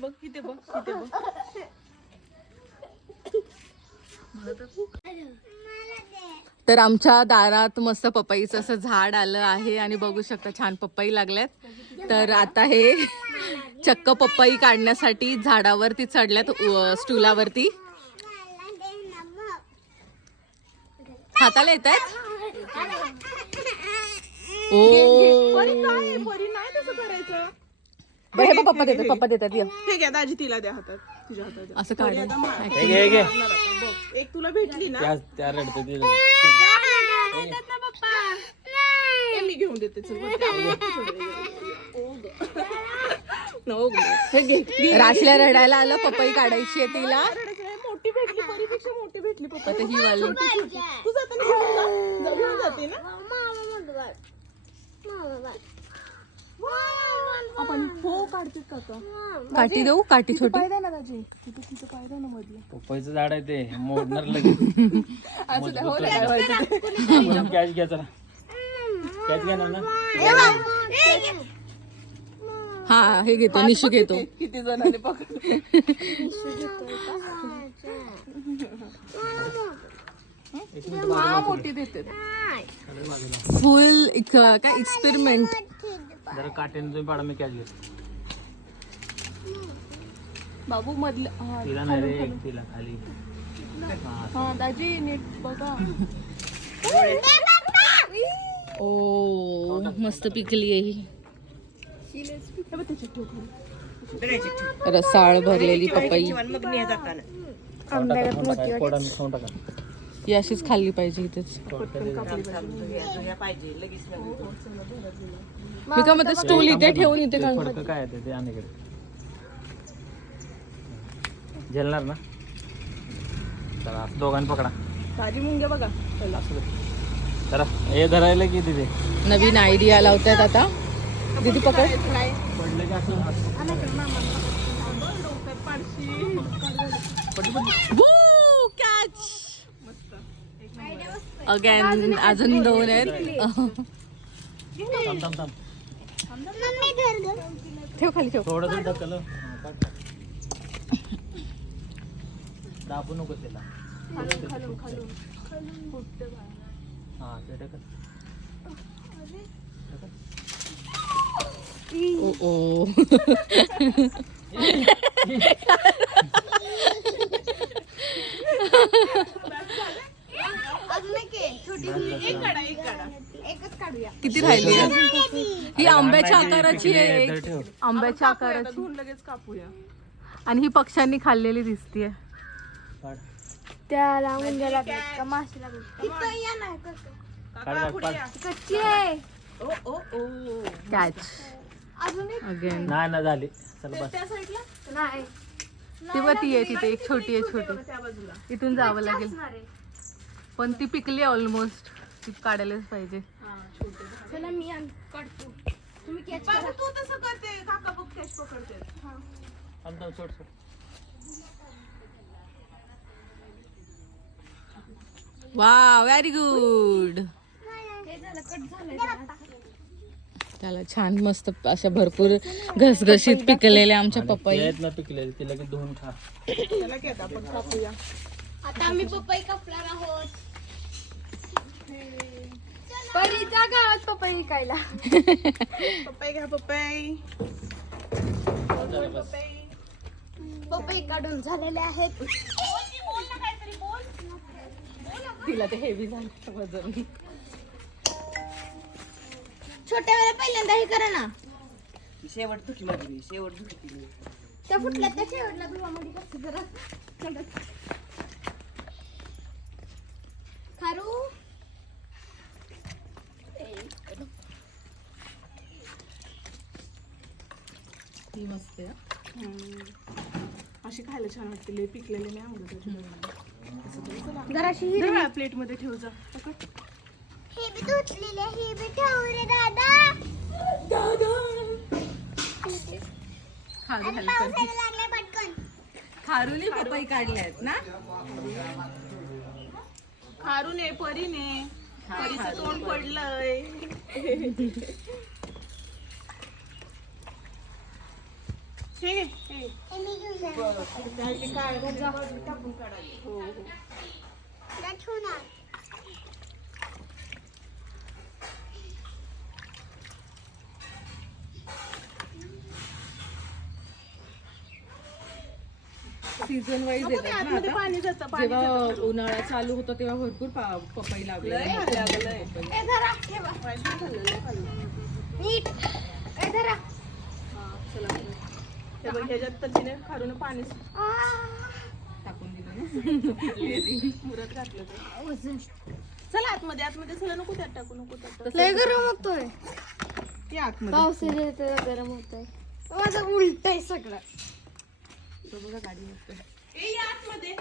बघ इथे बघ इथे बघ. तर आमच्या दारात मस्त पपईचं असं झाड आलं आहे आणि बघू शकता छान पपई लागल्यात. तर आता हे चक्क पपई काढण्यासाठी झाडावरती चढल्यात स्टूलावरती. हाताला येत आहेत. ओ बरं हे पप्पा देतात, पप्पा देतात. हे घ्या दाजी, तिला द्या हातात, तुझ्या हातात द्या. असं काढ. बघ, एक तुला भेटली ना, हे मी घेऊन देते. चल राशला रडायला आलं, पपई काढायची आहे तिला. मोठी भेटली, परीपेक्षा मोठी भेटली पप्पा. आता ही वाली तू जाताना घेऊन जाते ना. आपण हो काढते का? काठी देऊ, काठी छोटी. पाय द्या ना दाजी, तिथे तिथे पाय द्या ना मधलं. पपईचं झाड आहे ते मोडणार लगेच. कॅच घ्या, चला कॅच घ्या ना. हा हे घेतो, निशू घेतो. किती जणांनी पकड. मोठी देते फुल काय एक्सपेरिमेंट. जरा काटेने तुम्ही पाडा, मी कॅच घेतो. बाबू मधलं. तिला नाही रे, तिला खाली. हा दाजी नीट बघा. ओ मस्त पिकली आहे ही. रसाळ भरलेली पपई. ही अशीच खाल्ली पाहिजे इथेच. मी का म्हणते स्टूल इथे ठेवून इथे फडकं काय आहे ते अनेकडे झेलणार ना. चला दोघांनी पकडा. दाजी मुंग्या बघा. जरा हे धरायला की तिथे नवीन आयडिया लावतात आता. दीदी पकड. पडलं की असं कॅच अगेन. अजून दोन आहेत. थांब थांब थांब, ठेव खाली ठेव. थोडंसं ढकल. दाबू नको त्याला. हा ते ढकल. ओ ओ किती राहिली ही? आंब्याच्या आकाराची आहे. आंब्याच्या आकाराची लगेच कापूया. आणि ही पक्ष्यांनी खाल्लेली दिसतीये. त्याला मुंग्या लागतात का माशी लागतात? कच्ची आहे. Catch again. नाही ना झाली. चल बस. नाही तेव्हा ती आहे तिथे एक छोटी आहे, छोटी. इथून जावं लागेल. पण ती पिकली ऑलमोस्ट. ती काढायलाच पाहिजे. चला मी काढतो. तुम्ही कॅच करा. तू तसं करते, काका बघ कॅच पकडते. थांब थांब, सोड सोड. Wow very good. हे झालं, कट झालं. त्याला छान मस्त अशा भरपूर घसघशीत पिकलेल्या आमच्या पपई आहेत ना पिकलेली, तिला की धुवून खा. त्याला की आता आपण कापूया. आता आम्ही पपई कापणार आहोत. परीच्या गावात पपई विकायला. पपई घ्या, पपई. पपई काढून झालेले आहेत. तिला ते हेवी झालं वजन. छोट्या वेळा पहिल्यांदा हे करा ना. शेवट तुटली माझी, शेवट तुटली. त्या फुटल्या त्या शेवटला धुवामध्ये कसं जरा खारू. ही मस्त आहे. अशी खायला छान वाटते. लय पिकलेले नाही आवडत. जराशी ही प्लेट मध्ये ठेव जा. पकड. हे बी धुतलेले, हे बी ठेवू रे दादा. खारू लागले पटकन. खारुनी पपई काढल्या आहेत ना. खारूने, परीने. परीचं तोंड पडलंय. हे घे, हे घे. हे मी घेऊन जाणार. त्याची काळ घालून बाजूला टाकून काढायची. हो हो तुला ठेवून आण. सीझन वाईज नको ते येतात ना आतमध्ये आता. पाणी जातं, पाणी जेव्हा जातं. उन्हाळा चालू होता तेव्हा भरपूर पपई लागली लय आले अगं, लय. हे धरा, ठेवा. पाहिजे खाल्लं, लय खाल्लं. नीट. हे धरा. हा, चला बरं. हे बघ, ह्याच्यात तर तिने खारून पाणी टाकून दिलं मुरत घातलं ते. चला आतमध्ये, आतमध्ये चला, नको त्यात टाकू, नको त्यात टाकू. लय गरम होतोय. ये आतमध्ये. पावसाळ्यात गरम होतोय. माझं उलट आहे सगळं. तो बघा गाडी नसते. ए, या आतमध्ये.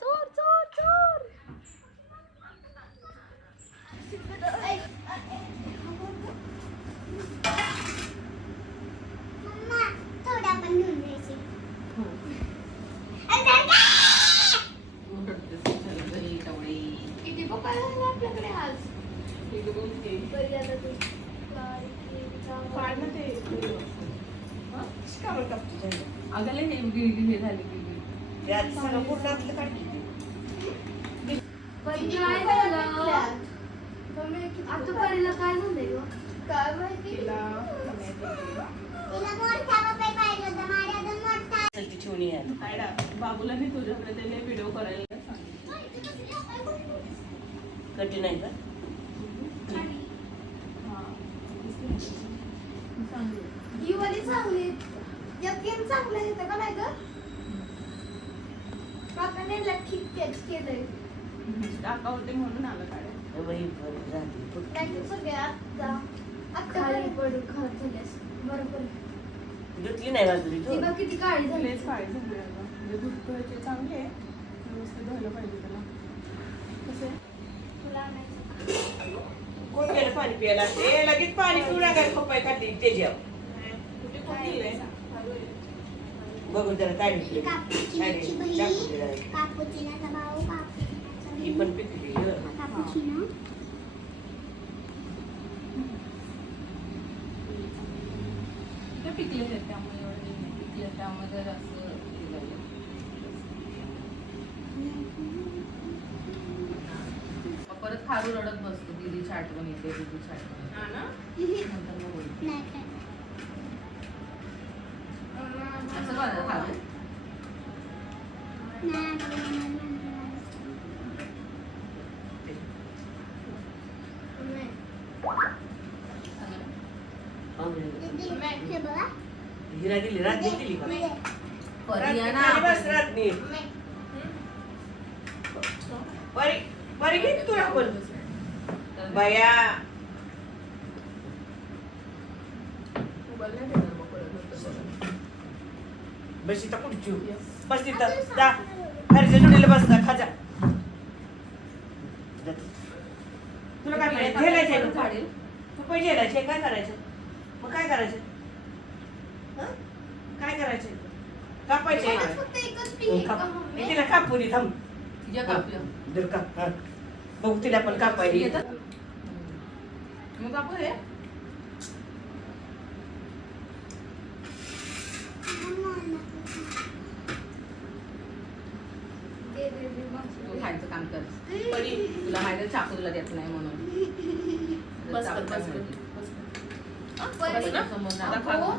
चोर चोर चोर. मम्मा, थोडा पण घेऊन जायची. किती पप्पा झाले आपल्याकडे आज? पाड ना ते. हा? शिकावं कापतो त्याला. अगं हे झाली यात सगळं पूर्ण आतलं काढ. आता परीला काय झालंय गं? काय माहिती? तिला तिला मोठा पप्पा पाहिजे होता, माझ्या अजून मोठा. आयडा, बाबूला मी तुझ्याकडे त्याने व्हिडिओ करायला सांगितलं. कठीण आहे का? हा. ही वाली चांगली. या गेम चांगलं येतं का नाही गं? काकाने ठीक तेच केलंय. काका होते म्हणून आलं काढायला. बाई, बरं झाली. नाही सगळ्यात खाली पडून खात झाल्यास बरोबर. धुतली नाही बाजरी ती बघ किती काळी झाली. लयच काळी झाली आहे गं. म्हणजे दूध धुवायचे चांगले आहे. व्यवस्थित धुवायला पाहिजे त्याला. कसं आहे? तुला आणायचं. कोण गेलं पाणी प्यायला? ते लगेच पाणी पिऊ लागाय पप्पाई काढली त्याच्यावर. कुठे कोण दिलंय? बघून त्याला काय ही कापुचिनाची बहीण, कापुचिनाचा भाऊ, कापुचिनाचा ही बहीण. पण पिकली कापुचिनो. ते पिकले आहेत त्यामुळे एवढे नाही पिकले त्यामुळे जर असं हे झालं. मग परत खारू रडत बसतो दीदीची आठवण येते दीदीची आठवण येते. हा ना? नंतर मग बोलते. नाही काय. असं बघा खावे हे बघा. हिरा दिली रात्री दिली का? परी आहे ना रात्री बस रात्री. बरी बरी घे तू आपण बया. मोबाईल नाही देणार मग परत नंतर. बस इथं कुठची बस तिथं जा. हरीच्या जोडीला बस जा, खाजा. तुला काय पाहिजे? झेलायचंय का? झाडे तू पैसे झेलायचे काय करायचं? मग काय करायचं? हं? काय करायचं? कापायचे मला फक्त एकच पीक आहे का मम्मी? तिला कापून थांब. तुझ्या कापलं दर का हा. बघू तिला पण कापायला येतात मग कापू हे दे, दे, दे, बस. तू खायचं काम कर परी, तुला माहिती आहे चाकू तुला देत नाही म्हणून बस चाकू कर, काय बस कर, म्हणते? बस कर. आ, परी. बस ना? समोर जा. आता खा. हो.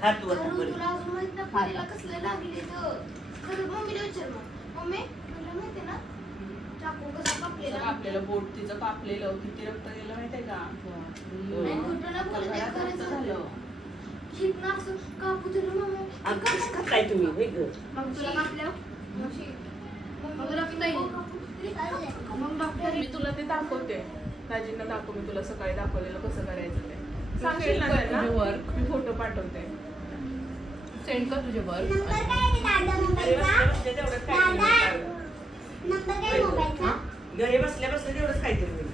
खा तू आता खरं बरी. तुला अजून माहित नाही परीला कसलं लागले तर. खरं मम्मीला विचार मग. मम्मी, तुला माहिती आहे ना? चाकू कसा सगळं कापलेला? आपल्याला बोट तिचं कापलेलं किती रक्त गेलं माहितीये का? नाही, खोटं नाही बोलत आहे, सगळ्यात खरंच रक्त झालं. झालं. हितनं असं कापू दिलं मम्मी. आणि कसं खाताय तुम्ही होय गं? मग तुला कापल्या? मग रक्त येईल. मग डॉक्टर मी तुला ते दाखवते. दाजींना दाखव, मी तुला सकाळी दाखवलेलं कसं करायचं ते. सांगशील ना कर त्यांना? तुझे work. मी फोटो पाठवते. सेंड कर तुझे वर नंबर काय आहे दादा घरी मोबाईलचा? बसल्या बसल्या तेवढंच काहीतरी दादा. मिळतं. नंबर काय मोबाईलचा? घरी बसल्या बसल्या तेवढंच काहीतरी मिळतं.